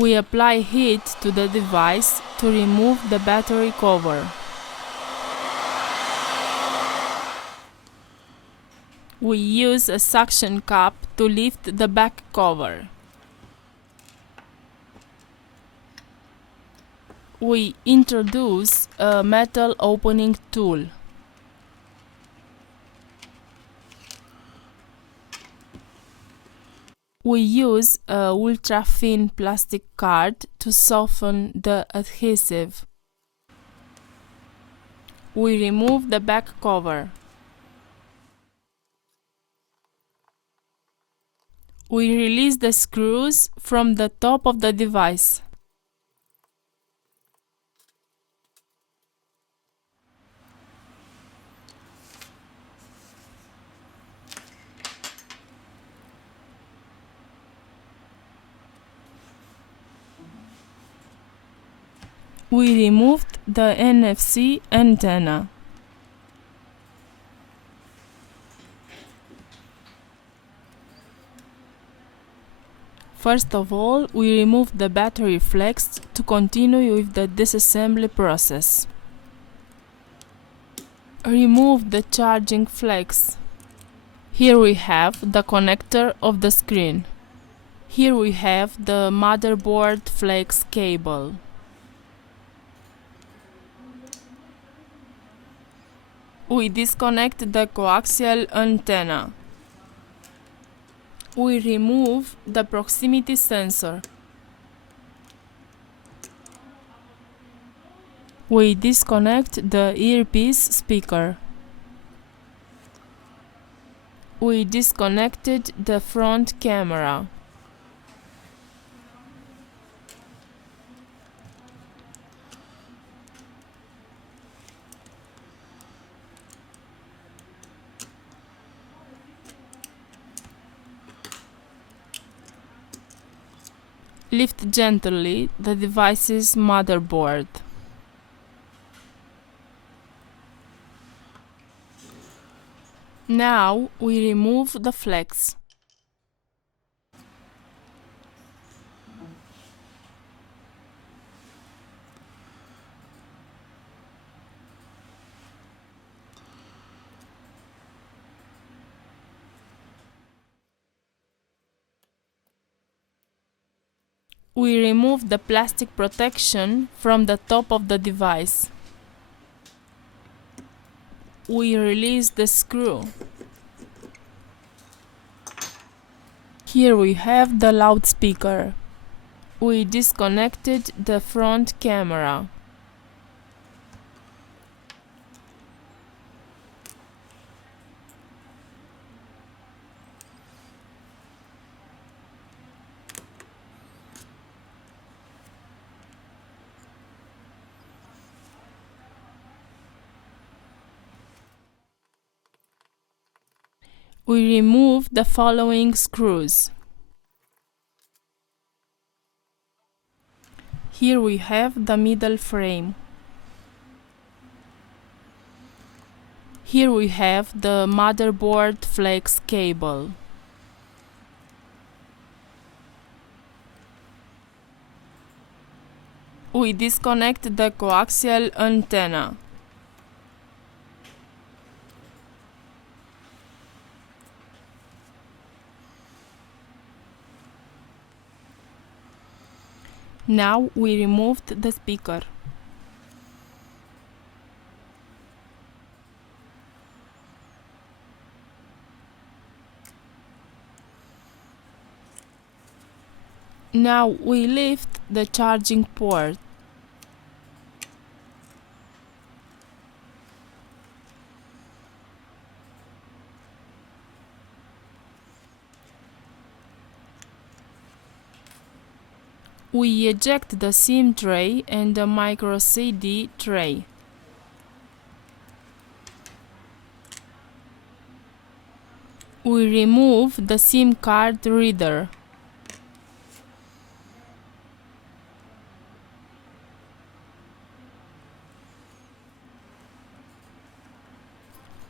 We apply heat to the device to remove the battery cover. We use a suction cup to lift the back cover. We introduce a metal opening tool. We use a ultra-thin plastic card to soften the adhesive. We remove the back cover. We release the screws from the top of the device. We removed the NFC antenna. First of all, we remove the battery flex to continue with the disassembly process. Remove the charging flex. Here we have the connector of the screen. Here we have the motherboard flex cable. We disconnect the coaxial antenna. We remove the proximity sensor. We disconnect the earpiece speaker. We disconnected the front camera. Lift gently the device's motherboard. Now we remove the flex. We remove the plastic protection from the top of the device. We release the screw. Here we have the loudspeaker. We disconnected the front camera. We remove the following screws. Here we have the middle frame. Here we have the motherboard flex cable. We disconnect the coaxial antenna. Now we removed the speaker. Now we lift the charging port. We eject the SIM tray and the micro CD tray. We remove the SIM card reader.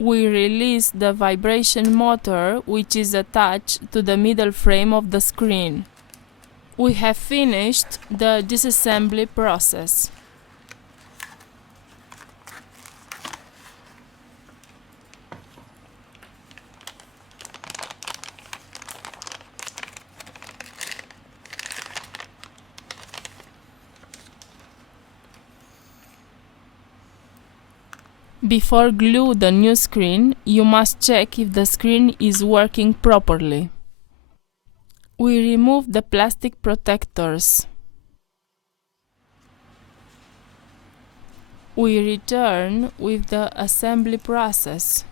We release the vibration motor, which is attached to the middle frame of the screen. We have finished the disassembly process. Before glue the new screen, you must check if the screen is working properly. We remove the plastic protectors. We return with the assembly process.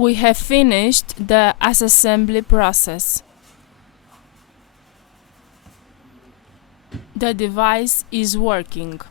We have finished the assembly process. The device is working.